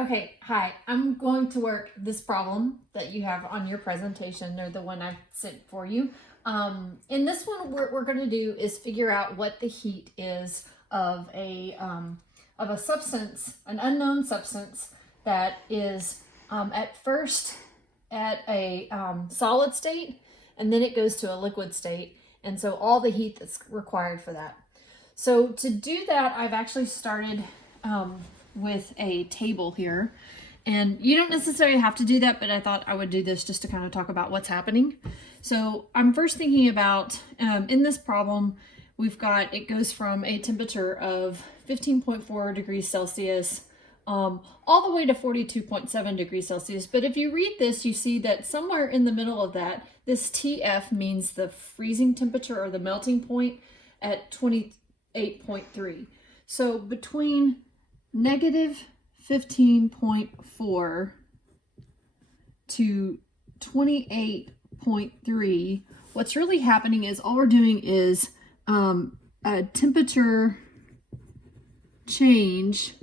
Okay, hi. I'm going to work this problem that you have on your presentation, or the one I've sent for you. In this one, what we're going to do is figure out what the heat is of a substance, an unknown substance that is at first at a solid state, and then it goes to a liquid state, and so all the heat that's required for that. So to do that, I've actually started with a table here. And you don't necessarily have to do that, but I thought I would do this just to kind of talk about what's happening. So I'm first thinking about, in this problem, we've got, it goes from a temperature of 15.4 degrees Celsius all the way to 42.7 degrees Celsius. But if you read this, you see that somewhere in the middle of that, this TF means the freezing temperature or the melting point at 28.3. So between negative 15.4 to 28.3, what's really happening is all we're doing is a temperature change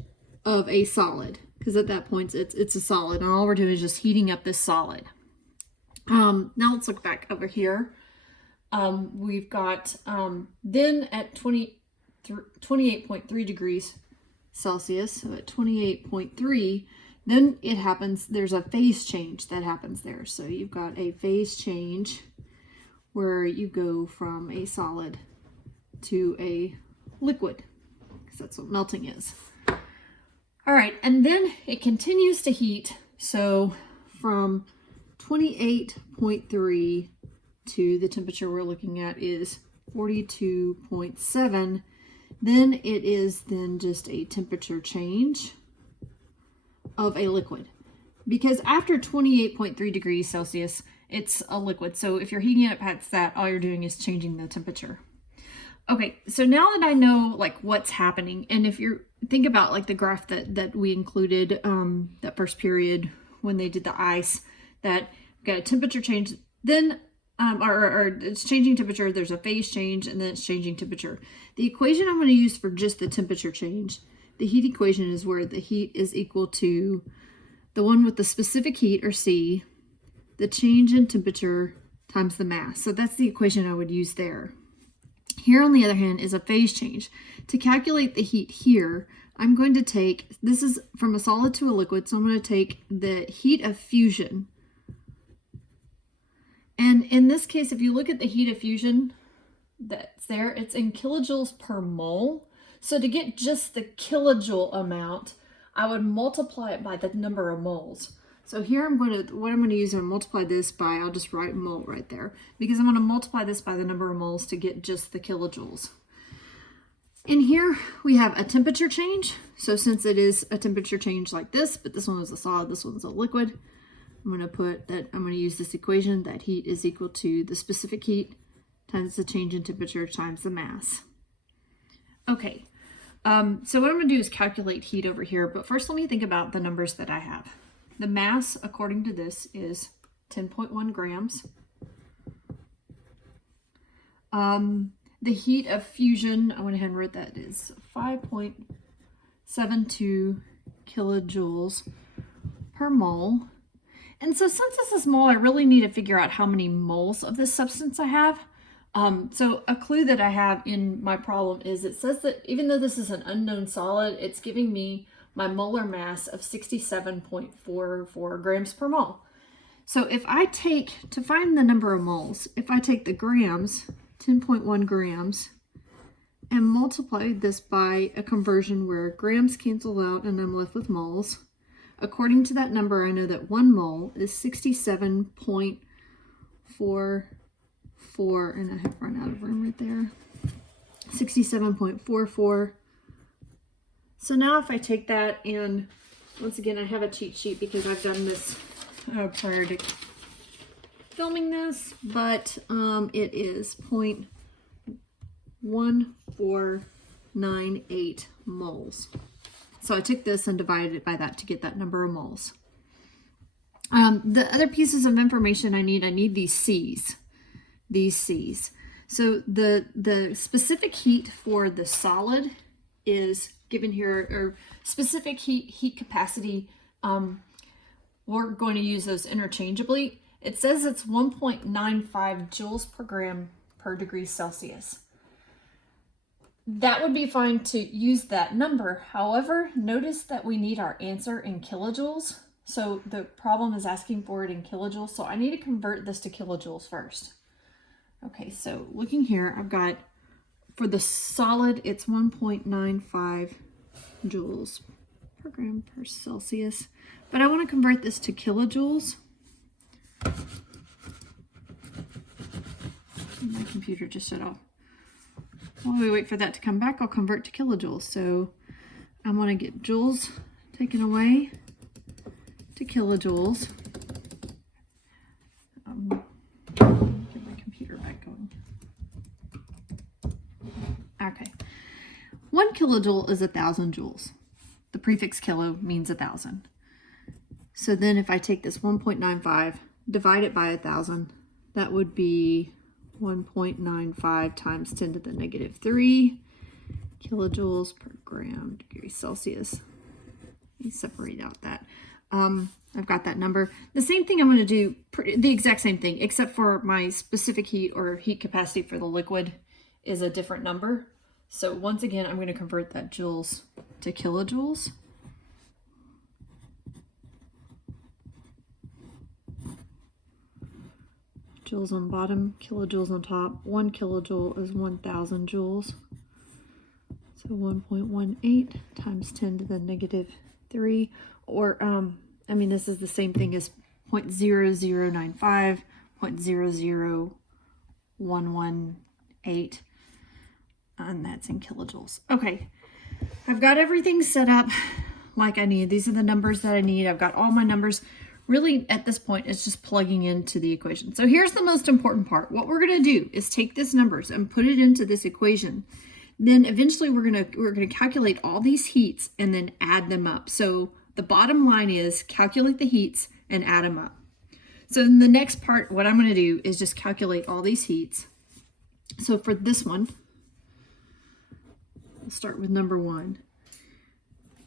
of a solid, because at that point it's a solid, and all we're doing is just heating up this solid. Now let's look back over here. We've got then at 28.3 degrees Celsius, so at 28.3, then it happens, there's a phase change that happens there. So you've got a phase change where you go from a solid to a liquid, because that's what melting is. All right, and then it continues to heat. So from 28.3 to the temperature we're looking at is 42.7. Then it is then just a temperature change of a liquid, because after 28.3 degrees Celsius, it's a liquid. So if you're heating it past that, all you're doing is changing the temperature. Okay, so now that I know like what's happening, and if you think about like the graph that we included that first period when they did the ice, that got a temperature change, then or it's changing temperature, there's a phase change, and then it's changing temperature. The equation I'm going to use for just the temperature change, the heat equation, is where the heat is equal to the one with the specific heat, or C, the change in temperature times the mass. So that's the equation I would use there. Here, on the other hand, is a phase change. To calculate the heat here, I'm going to take, this is from a solid to a liquid, so I'm going to take the heat of fusion. And in this case, if you look at the heat of fusion that's there, it's in kilojoules per mole. So to get just the kilojoule amount, I would multiply it by the number of moles. So here what I'm going to use is multiply this by, I'll just write mole right there, because I'm going to multiply this by the number of moles to get just the kilojoules. In here, we have a temperature change. So since it is a temperature change like this, but this one is a solid, this one's a liquid, I'm going to put that, I'm going to use this equation, that heat is equal to the specific heat times the change in temperature times the mass. Okay, so what I'm going to do is calculate heat over here, but first let me think about the numbers that I have. The mass, according to this, is 10.1 grams. The heat of fusion, I went ahead and wrote that, is 5.72 kilojoules per mole. And so since this is mole, I really need to figure out how many moles of this substance I have. So a clue that I have in my problem is it says that even though this is an unknown solid, it's giving me my molar mass of 67.44 grams per mole. So if I take, to find the number of moles, if I take the grams, 10.1 grams, and multiply this by a conversion where grams cancel out and I'm left with moles, according to that number, I know that 1 mole is 67.44, and I have run out of room right there, 67.44. So now if I take that, and once again, I have a cheat sheet because I've done this prior to filming this, but it is 0.1498 moles. So I took this and divided it by that to get that number of moles. The other pieces of information I need these C's. So the specific heat for the solid is given here, or specific heat capacity we're going to use those interchangeably. It says it's 1.95 joules per gram per degree Celsius. That would be fine to use that number. However, notice that we need our answer in kilojoules. So the problem is asking for it in kilojoules. So I need to convert this to kilojoules first. Okay, so looking here, I've got, for the solid, it's 1.95 joules per gram per Celsius. But I want to convert this to kilojoules. My computer just shut off. While we wait for that to come back, I'll convert to kilojoules. So I want to get joules taken away to kilojoules. Get my computer back going. Okay. 1 kilojoule is 1,000 joules. The prefix kilo means 1,000. So then if I take this 1.95, divide it by 1,000, that would be 1.95 times 10 to the negative 3 kilojoules per gram degree Celsius. Let me separate out that. I've got that number. The same thing I'm going to do, the exact same thing, except for my specific heat or heat capacity for the liquid is a different number. So once again, I'm going to convert that joules to kilojoules. Joules on bottom, kilojoules on top. 1 kilojoule is 1,000 joules. So 1.18 times 10 to the negative 3. Or, I mean, this is the same thing as 0.0095, 0.00118. And that's in kilojoules. Okay, I've got everything set up like I need. These are the numbers that I need. I've got all my numbers. Really, at this point, it's just plugging into the equation. So here's the most important part. What we're going to do is take these numbers and put it into this equation. Then eventually we're going to calculate all these heats and then add them up. So the bottom line is calculate the heats and add them up. So in the next part, what I'm going to do is just calculate all these heats. So for this one, we'll start with number 1.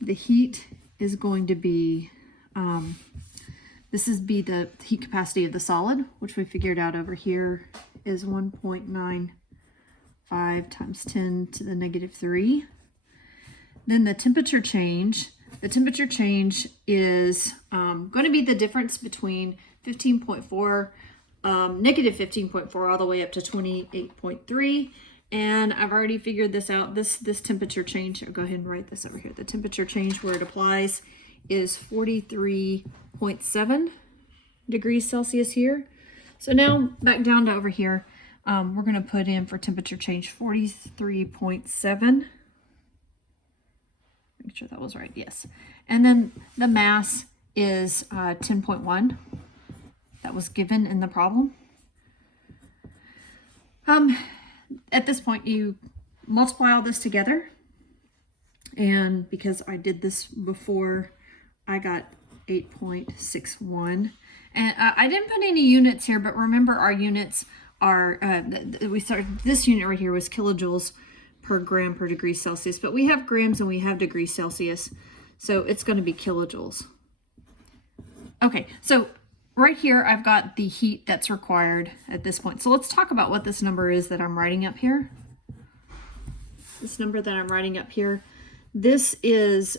The heat is going to be, this is the heat capacity of the solid, which we figured out over here is 1.95 times 10 to the negative 3. Then the temperature change. The temperature change is going to be the difference between 15.4, negative 15.4 all the way up to 28.3. And I've already figured this out. This temperature change, I'll go ahead and write this over here. The temperature change where it applies is 43.7 degrees Celsius here. So now back down to over here, we're going to put in for temperature change 43.7. Make sure that was right, yes. And then the mass is 10.1. That was given in the problem. At this point, you multiply all this together. And because I did this before, I got 8.61. And I didn't put any units here, but remember our units are, this unit right here was kilojoules per gram per degree Celsius, but we have grams and we have degrees Celsius, so it's going to be kilojoules. Okay, so right here I've got the heat that's required at this point. So let's talk about what this number is that I'm writing up here. This number that I'm writing up here, this is,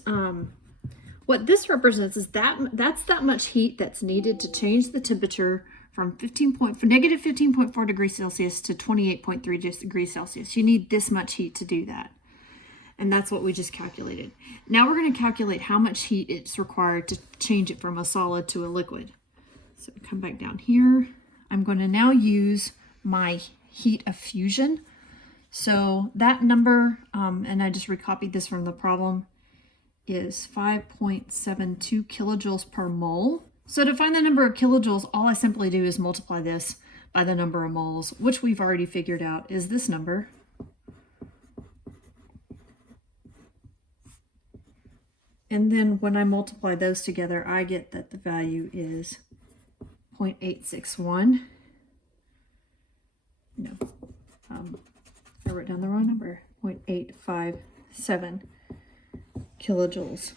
what this represents is that's that much heat that's needed to change the temperature from negative 15.4 degrees Celsius to 28.3 degrees Celsius. You need this much heat to do that. And that's what we just calculated. Now we're going to calculate how much heat it's required to change it from a solid to a liquid. So come back down here. I'm going to now use my heat of fusion. So that number, and I just recopied this from the problem, is 5.72 kilojoules per mole. So to find the number of kilojoules, all I simply do is multiply this by the number of moles, which we've already figured out is this number. And then when I multiply those together, I get that the value is 0.861. No, I wrote down the wrong number, 0.857 kilojoules.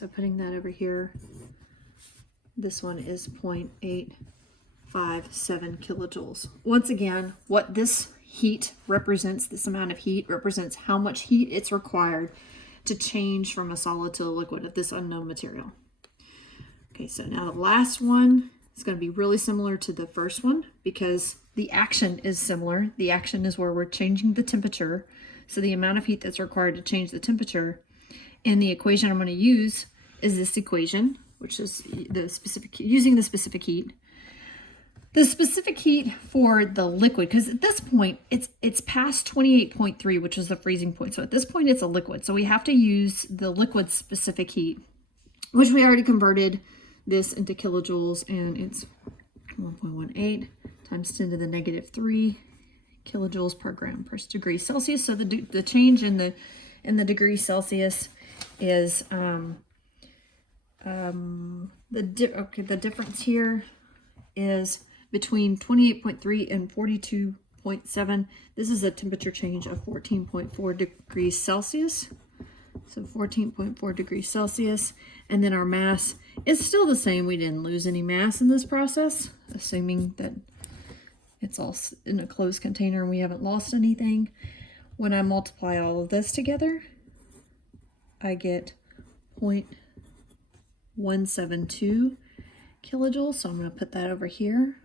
So putting that over here, this one is 0.857 kilojoules. Once again, what this heat represents, this amount of heat represents how much heat it's required to change from a solid to a liquid of this unknown material. Okay, so now the last one is going to be really similar to the first one because the action is similar. The action is where we're changing the temperature. So the amount of heat that's required to change the temperature. And the equation I'm going to use is this equation, which is the specific, using the specific heat. The specific heat for the liquid, because at this point, it's past 28.3, which is the freezing point. So at this point, it's a liquid. So we have to use the liquid specific heat, which we already converted this into kilojoules, and it's 1.18 times 10 to the negative 3 kilojoules per gram per degree Celsius. So the change in the degree Celsius is the difference here is between 28.3 and 42.7. This is a temperature change of 14.4 degrees Celsius. So 14.4 degrees Celsius. And then our mass is still the same. We didn't lose any mass in this process, assuming that it's all in a closed container and we haven't lost anything. When I multiply all of this together, I get 0.172 kilojoules. So I'm going to put that over here.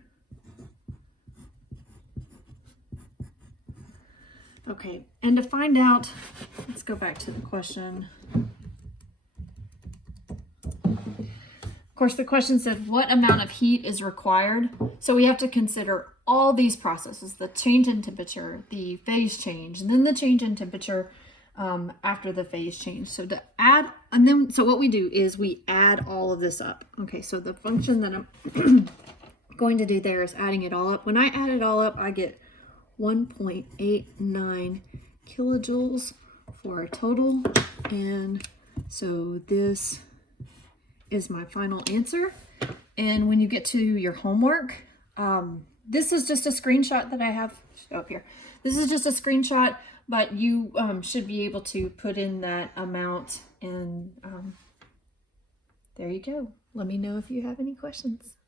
Okay, and to find out, let's go back to the question. Of course, the question said, what amount of heat is required? So we have to consider all these processes, the change in temperature, the phase change, and then the change in temperature after the phase change. So to add, and then, so what we do is we add all of this up. Okay, so the function that I'm going to do there is adding it all up. When I add it all up, I get 1.89 kilojoules for a total. And so this is my final answer. And when you get to your homework, this is just a screenshot that I have up here. This is just a screenshot, but you should be able to put in that amount, and there you go. Let me know if you have any questions.